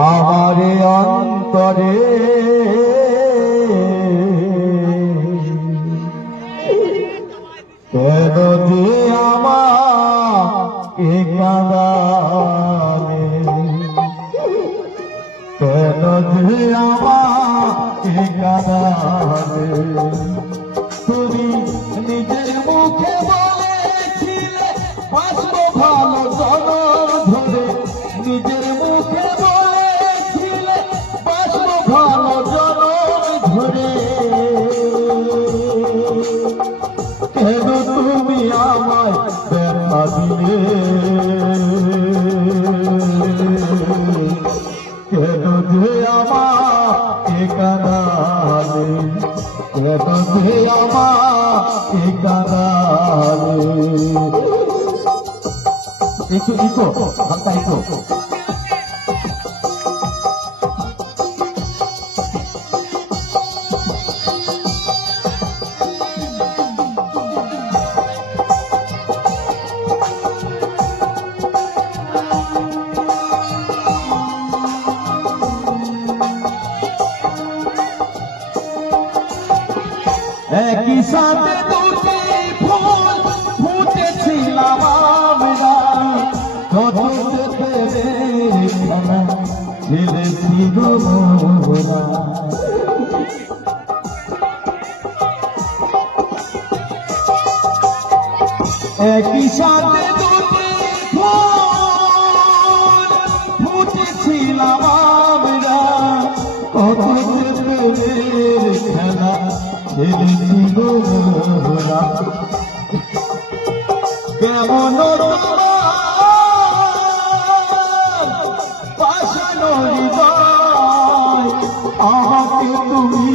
আমারে অন্তরে কেন যে কাঁদালে? কেন যে আমাকে তুমি নিজের মুখে বলেছিলে কেন তুমি আমায় ব্যথা দিলে কেন যে আমাকে কাঁদালে কেন যে আমাকে কাঁদালে। একটু ইকো হালকা ইকো। একই সাথে দুটি ফুল ফুটেছিলাম আমরা কত যেতে খেলেছি গো একই সাথে কেমন আমাকে তুমি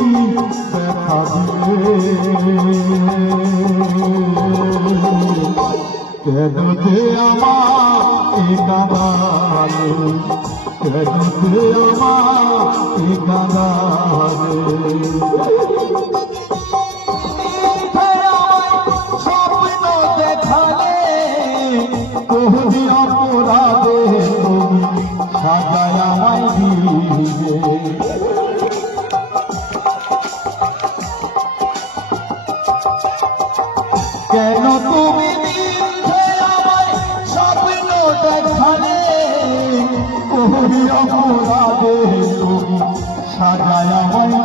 কেন যে আমার কাদালে কেন যে আমার কাদালে কেন তুমি আমার স্বপ্ন দেখালে? তুমি সাজায় আমায়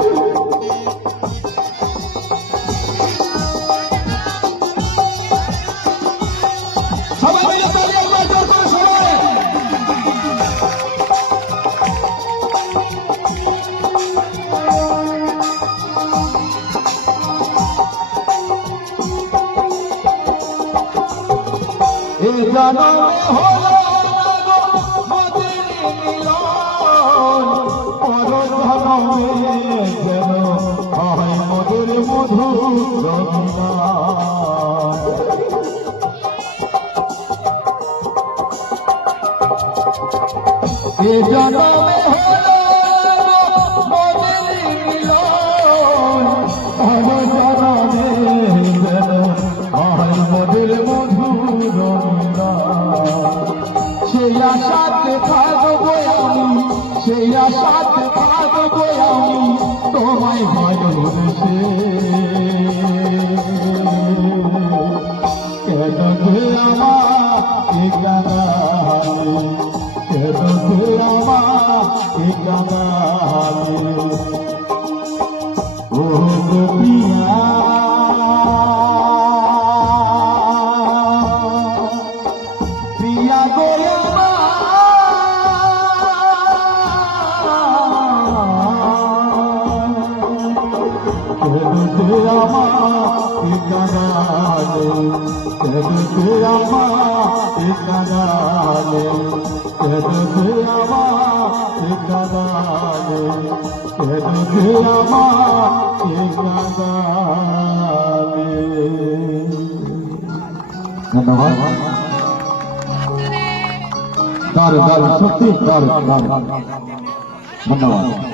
এ জনমে হলো জনমে যেন থাকব আমি সেই আশাতে থাকব আমি তোমায় ভালোবেসে। কেন যে আমার ঠিকানা কেন যে আমার ঠিকানা আমার ঠিকানা কেন আমার ঠিকানালে কেঁদে আমার ঠিকানালে কেঁদে আমার ঠিকানালে ধন্যবাদ দারুণ দারুণ সত্যি দারুণ দারুণ ধন্যবাদ